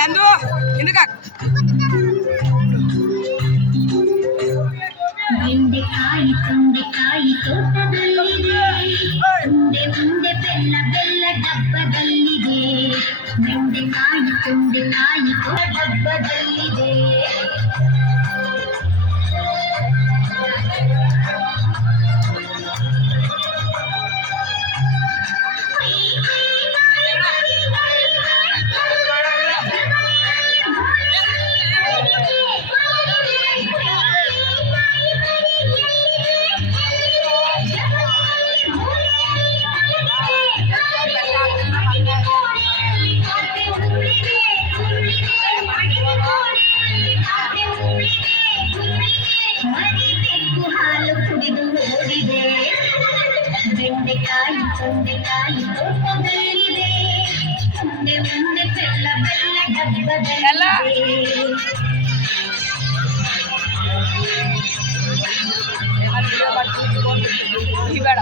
ನಂದು ಹಿಂದಕ್ಕೆ ಬೆಂಡೆಕಾಯಿ ತೊಂಡೆಕಾಯಿ ತೋಟದಲ್ಲಿದೆ, ಮುಂದೆ ಮುಂದೆ ಬೆಲ್ಲ ಬೆಲ್ಲ ಡಬ್ಬದಲ್ಲಿದೆ. ಬೆಂಡೆಕಾಯಿ ತೊಂಡೆಕಾಯಿ ಡಬ್ಬದಲ್ಲಿದೆ. ಹಾಲು ಕುಡಿದು ಓಡಿದೆ. ಬೆಂಡೆಕಾಯಿ ತೊಂಡೆಕಾಯಿ ತೋಟದಲ್ಲಿದೆ, ಮುಂದೆ ಮುಂದೆ ಬೆಲ್ಲ ಬೆಲ್ಲ ಡಬ್ಬದಲ್ಲಿದೆ. ಬೇಡ